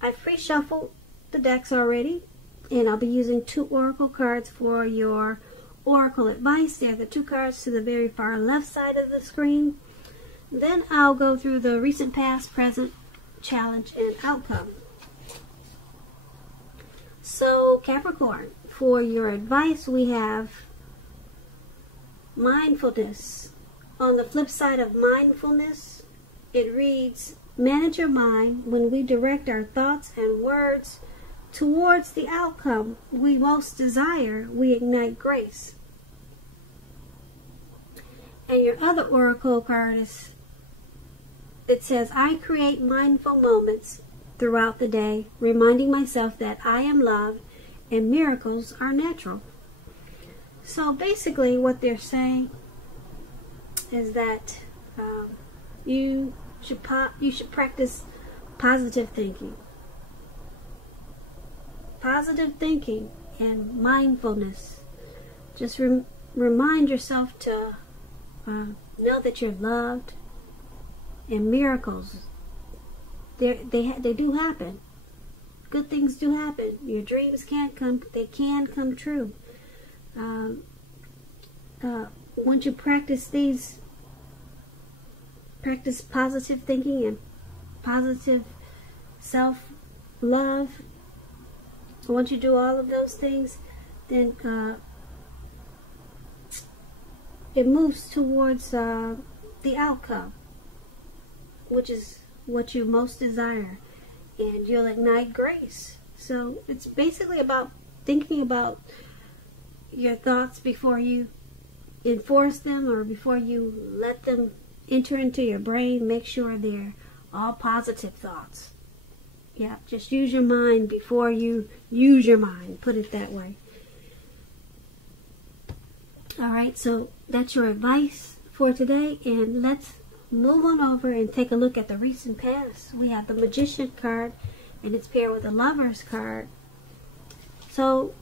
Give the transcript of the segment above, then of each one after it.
I've pre-shuffled the decks already, and I'll be using 2 oracle cards for your oracle advice. They're the 2 cards to the very far left side of the screen. Then I'll go through the recent, past, present, challenge, and outcome. So Capricorn, for your advice, we have mindfulness. On the flip side of mindfulness, it reads, manage your mind. When we direct our thoughts and words towards the outcome we most desire, we ignite grace. And your other oracle card is, it says, I create mindful moments throughout the day, reminding myself that I am loved and miracles are natural. So basically what they're saying is that you should practice positive thinking. Positive thinking and mindfulness. Just remind yourself to know that you're loved, and miracles, they do happen. Good things do happen. Your dreams can come true. Once you practice positive thinking and positive self-love, once you do all of those things, then it moves towards the outcome, which is what you most desire, and you'll ignite grace. So it's basically about thinking about your thoughts before you enforce them, or before you let them enter into your brain. Make sure they're all positive thoughts. Yeah, just use your mind before you use your mind, put it that way. Alright, so that's your advice for today, and let's move on over and take a look at the recent past. We have the Magician card, and it's paired with the Lover's card. So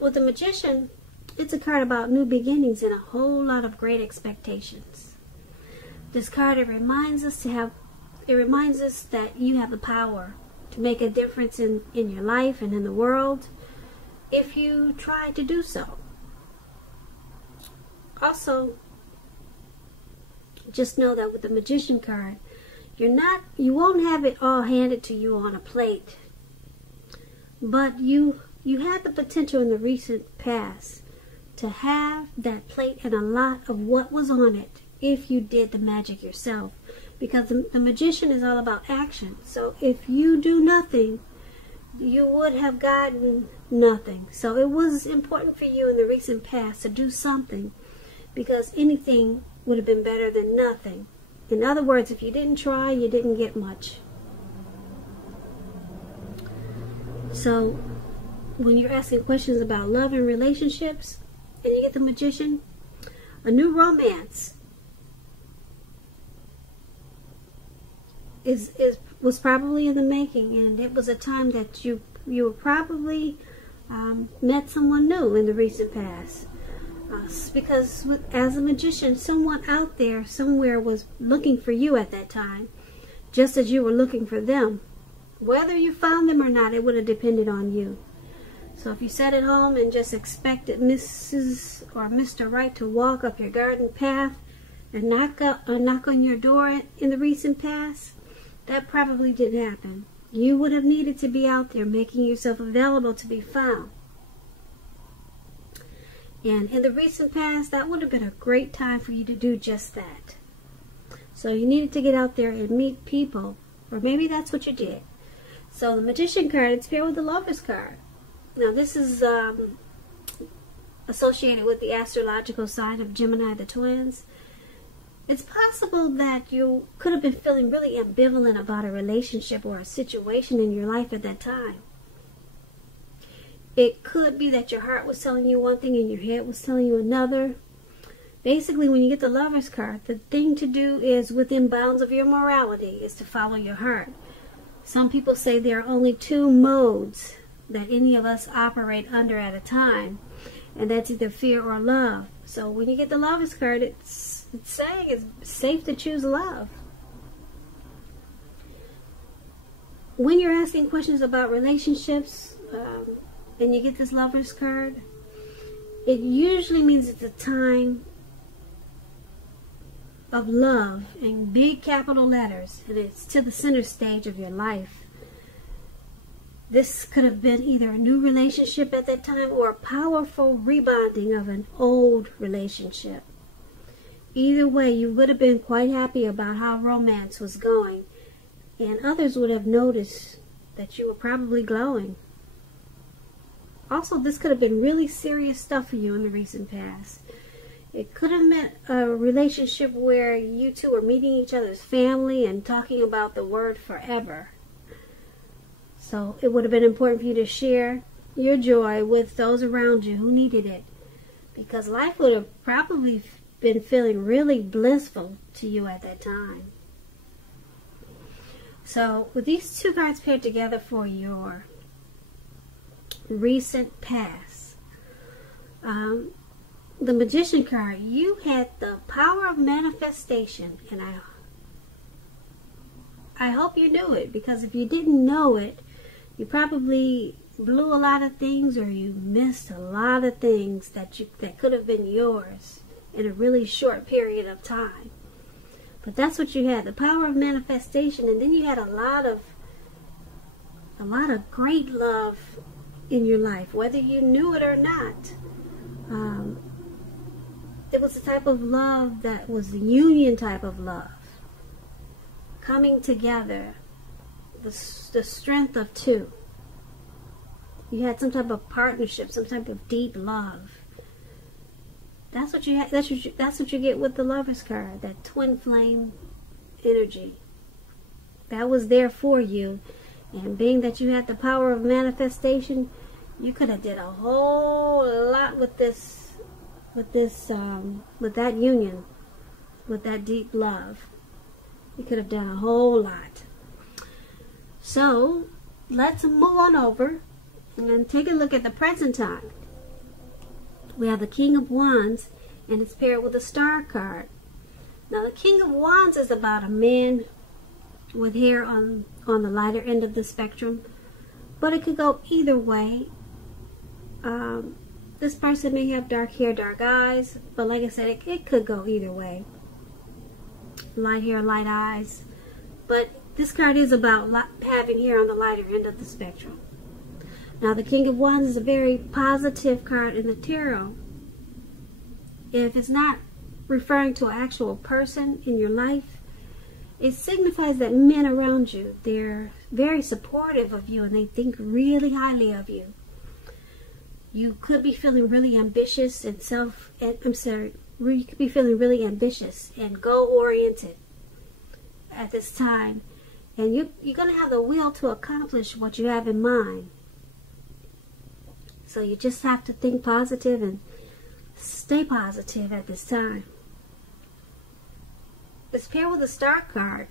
with the Magician, it's a card about new beginnings and a whole lot of great expectations. This card, it reminds us that you have the power to make a difference in your life and in the world if you try to do so. Also, just know that with the Magician card, you won't have it all handed to you on a plate, but you had the potential in the recent past to have that plate and a lot of what was on it if you did the magic yourself, because the Magician is all about action. So if you do nothing, you would have gotten nothing. So it was important for you in the recent past to do something, because anything would have been better than nothing. In other words, if you didn't try, you didn't get much. So when you're asking questions about love and relationships, and you get the Magician, a new romance was probably in the making, and it was a time that you were probably met someone new in the recent past. Because as a magician, someone out there somewhere was looking for you at that time, just as you were looking for them. Whether you found them or not, it would have depended on you. So if you sat at home and just expected Mrs. or Mr. Right to walk up your garden path and knock on your door in the recent past, that probably didn't happen. You would have needed to be out there making yourself available to be found. And in the recent past, that would have been a great time for you to do just that. So you needed to get out there and meet people, or maybe that's what you did. So the Magician card, it's paired with the Lover's card. Now this is associated with the astrological sign of Gemini, the twins. It's possible that you could have been feeling really ambivalent about a relationship or a situation in your life at that time. It could be that your heart was telling you one thing and your head was telling you another. Basically, when you get the Lover's card, the thing to do is, within bounds of your morality, is to follow your heart. Some people say there are only 2 modes that any of us operate under at a time, and that's either fear or love. So when you get the Lover's card, it's saying it's safe to choose love. when you're asking questions about relationships, and you get this Lover's card, it usually means it's a time of love in big capital letters, and it's to the center stage of your life. This could have been either a new relationship at that time or a powerful rebonding of an old relationship. Either way, you would have been quite happy about how romance was going, and others would have noticed that you were probably glowing. Also, this could have been really serious stuff for you in the recent past. It could have meant a relationship where you two are meeting each other's family and talking about the word forever. So it would have been important for you to share your joy with those around you who needed it, because life would have probably been feeling really blissful to you at that time. So with these two cards paired together for your recent past, the Magician card, you had the power of manifestation, and I hope you knew it, because if you didn't know it, you probably blew a lot of things, or you missed a lot of things that could have been yours in a really short period of time. But that's what you had, the power of manifestation, and then you had a lot of great love in your life, whether you knew it or not. It was a type of love that was the union type of love, coming together, the strength of two. You had some type of partnership, some type of deep love. That's what you had. That's what you get with the Lover's card, that twin flame energy. That was there for you, and being that you had the power of manifestation, you could have did a whole lot with that union, with that deep love. You could have done a whole lot. So let's move on over and take a look at the present time. We have the King of Wands, and it's paired with a Star card. Now the King of Wands is about a man with hair on the lighter end of the spectrum, but it could go either way. This person may have dark hair, dark eyes, but like I said, it could go either way. Light hair, light eyes. But this card is about having hair on the lighter end of the spectrum. Now the King of Wands is a very positive card in the tarot. If it's not referring to an actual person in your life, it signifies that men around you, they're very supportive of you and they think really highly of you. You could be feeling really ambitious and you could be feeling really ambitious and goal-oriented at this time. And you're going to have the will to accomplish what you have in mind. So you just have to think positive and stay positive at this time. It's paired with a Star card,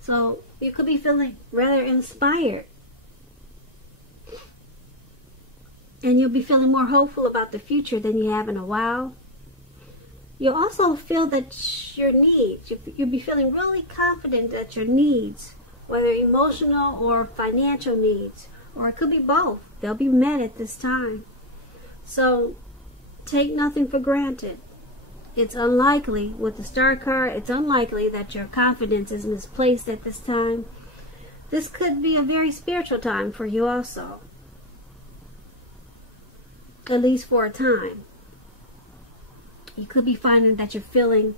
so you could be feeling rather inspired. And you'll be feeling more hopeful about the future than you have in a while. You'll also feel that your needs, you'll be feeling really confident that your needs, whether emotional or financial needs, or it could be both, they'll be met at this time. So take nothing for granted. It's unlikely, with the Star card, it's unlikely that your confidence is misplaced at this time. This could be a very spiritual time for you also. At least for a time. You could be finding that you're feeling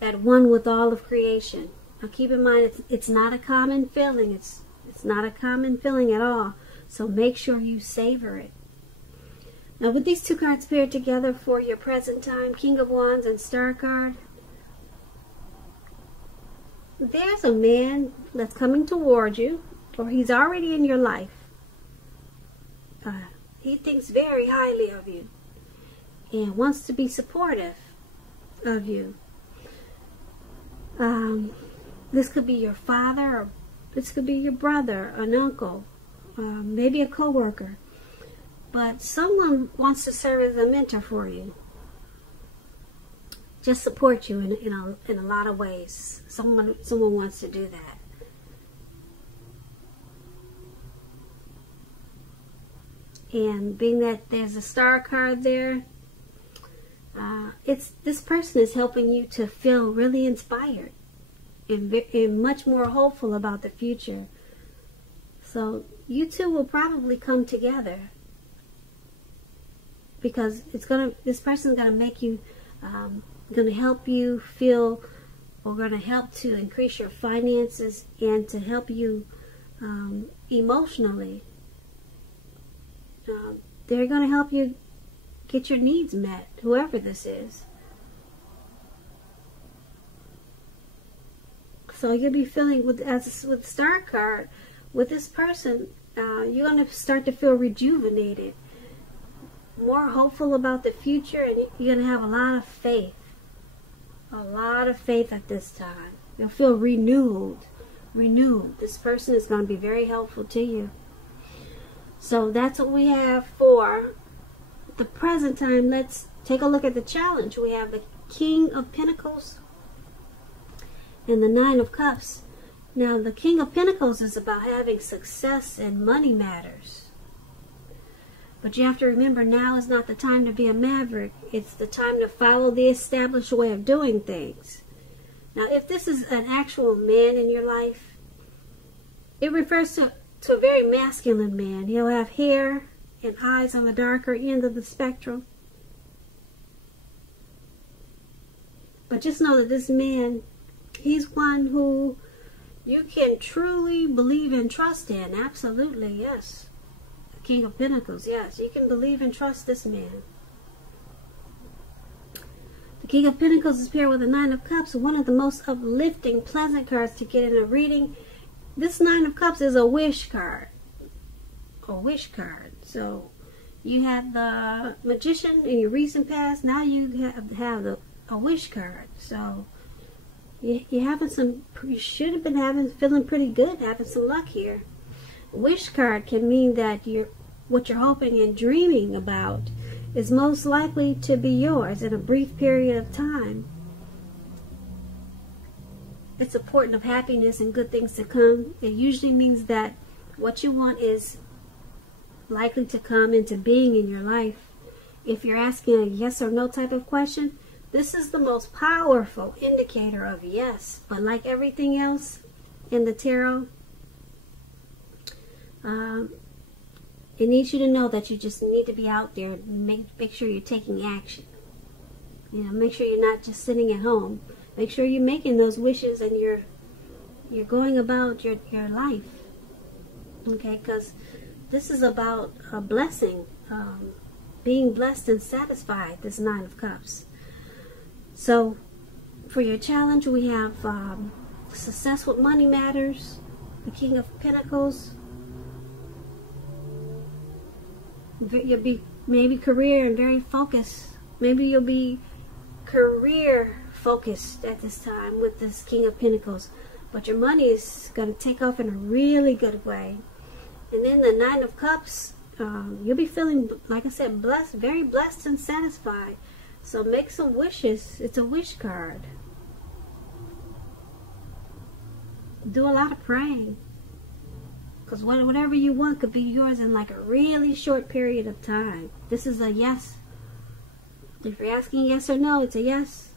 at one with all of creation. Now keep in mind, it's not a common feeling. It's not a common feeling at all. So make sure you savor it. Now with these two cards paired together for your present time, King of Wands and Star card, there's a man that's coming toward you, or he's already in your life. He thinks very highly of you and wants to be supportive of you. This could be your father, or this could be your brother, an uncle, maybe a co-worker. But someone wants to serve as a mentor for you. Just support you in a lot of ways. Someone wants to do that. And being that there's a star card there, this person is helping you to feel really inspired and much more hopeful about the future. So you two will probably come together, because this person's gonna make you, gonna help you feel, or gonna help to increase your finances and to help you emotionally. They're gonna help you get your needs met, whoever this is. So you'll be feeling, with the star card, with this person, you're going to start to feel rejuvenated, more hopeful about the future, and you're going to have a lot of faith. A lot of faith at this time. You'll feel renewed. This person is going to be very helpful to you. So that's what we have for the present time. Let's take a look at the challenge. We have the King of Pentacles and the Nine of Cups. Now, the King of Pentacles is about having success in money matters. But you have to remember, now is not the time to be a maverick. It's the time to follow the established way of doing things. Now, if this is an actual man in your life, it refers to a very masculine man. He'll have hair and eyes on the darker end of the spectrum. But just know that this man, he's one who you can truly believe and trust in. Absolutely, yes. The King of Pentacles, yes. You can believe and trust this man. The King of Pentacles is paired with the Nine of Cups, one of the most uplifting, pleasant cards to get in a reading. This Nine of Cups is a wish card. A wish card. So, you had the Magician in your recent past. Now you have a wish card. So, you're having you should have been feeling pretty good, having some luck here. A wish card can mean that what you're hoping and dreaming about is most likely to be yours in a brief period of time. It's a portent of happiness and good things to come. It usually means that what you want is likely to come into being in your life. If you're asking a yes or no type of question, this is the most powerful indicator of yes. But like everything else in the tarot, it needs you to know that you just need to be out there and make sure you're taking action. You know, make sure you're not just sitting at home. Make sure you're making those wishes and you're going about your life. Okay, because this is about a blessing, being blessed and satisfied, this Nine of Cups. So, for your challenge, we have success with money matters, the King of Pentacles. You'll be maybe career and very focused. Maybe you'll be career focused at this time with this King of Pentacles. But your money is going to take off in a really good way. And then the Nine of Cups, you'll be feeling, like I said, blessed, very blessed and satisfied. So make some wishes. It's a wish card. Do a lot of praying. Because whatever you want could be yours in like a really short period of time. This is a yes. If you're asking yes or no, it's a yes.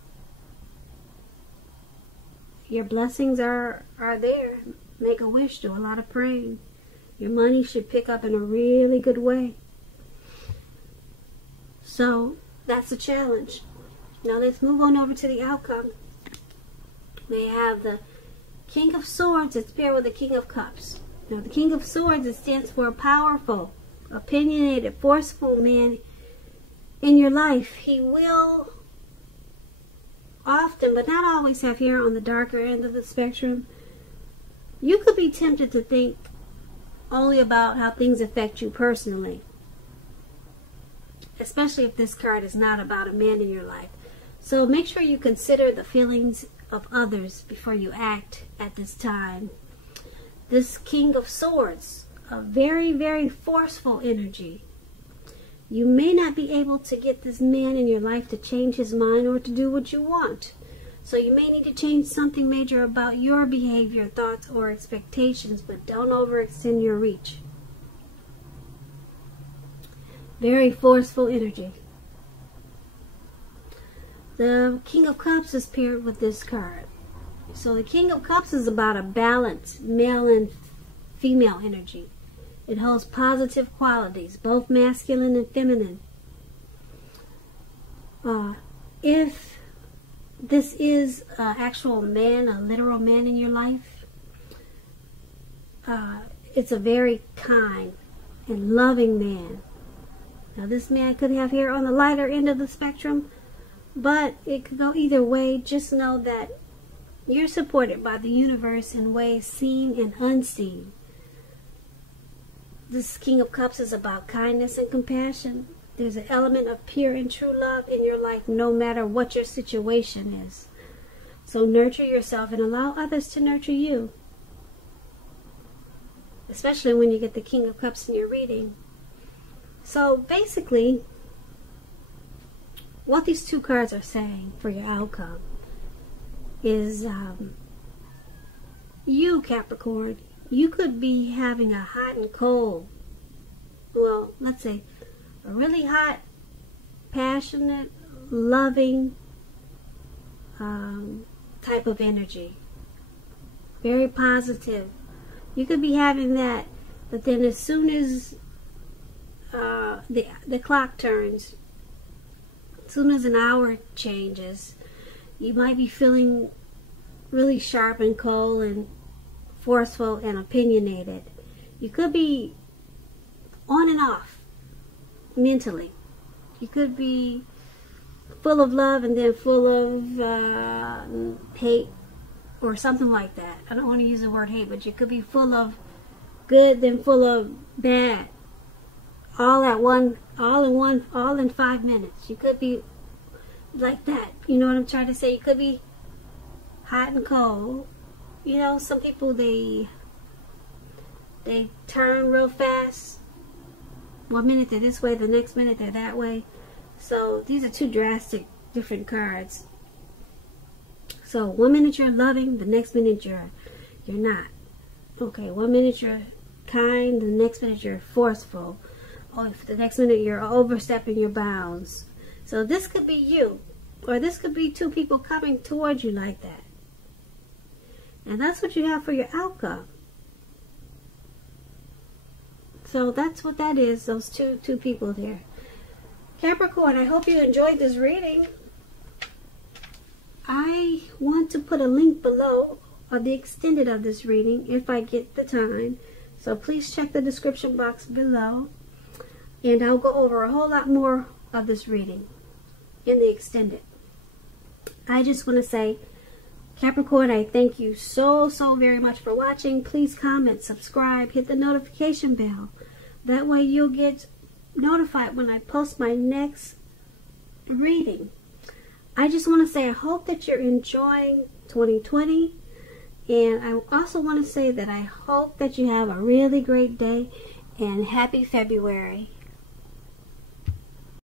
Your blessings are there. Make a wish. Do a lot of praying. Your money should pick up in a really good way. So, that's the challenge. Now let's move on over to the outcome. We have the King of Swords. It's paired with the King of Cups. Now, the King of Swords, it stands for a powerful, opinionated, forceful man in your life. He will often, but not always, have hair on the darker end of the spectrum. You could be tempted to think only about how things affect you personally, especially if this card is not about a man in your life. So make sure you consider the feelings of others before you act at this time. This King of Swords, a very, very forceful energy. You may not be able to get this man in your life to change his mind or to do what you want. So you may need to change something major about your behavior, thoughts, or expectations, but don't overextend your reach. Very forceful energy. The King of Cups is paired with this card. So the King of Cups is about a balance, male and female energy. It holds positive qualities, both masculine and feminine. If this is an actual man, a literal man in your life, it's a very kind and loving man. Now this man could have hair on the lighter end of the spectrum, but it could go either way. Just know that you're supported by the universe in ways seen and unseen. This King of Cups is about kindness and compassion. There's an element of pure and true love in your life no matter what your situation is. So nurture yourself and allow others to nurture you. Especially when you get the King of Cups in your reading. So basically, what these two cards are saying for your outcome is you, Capricorn, you could be having a hot and cold, well, let's say a really hot, passionate, loving type of energy. Very positive. You could be having that, but then as soon as the clock turns, as soon as an hour changes, you might be feeling really sharp and cold and forceful and opinionated. You could be on and off mentally. You could be full of love and then full of hate or something like that. I don't want to use the word hate, but you could be full of good then full of bad. All in 5 minutes. You could be like that. You know what I'm trying to say? You could be hot and cold. You know, some people, they turn real fast. 1 minute they're this way, the next minute they're that way. So these are two drastic different cards. So 1 minute you're loving, the next minute you're not. Okay, 1 minute you're kind, the next minute you're forceful. Or the next minute you're overstepping your bounds. So this could be you, or this could be two people coming towards you like that. And that's what you have for your outcome. So that's what that is, those two people there. Capricorn, I hope you enjoyed this reading. I want to put a link below of the extended of this reading if I get the time. So please check the description box below. And I'll go over a whole lot more of this reading in the extended. I just want to say, Capricorn, I thank you so very much for watching. Please comment, subscribe, hit the notification bell. That way you'll get notified when I post my next reading. I just want to say I hope that you're enjoying 2020. And I also want to say that I hope that you have a really great day and happy February.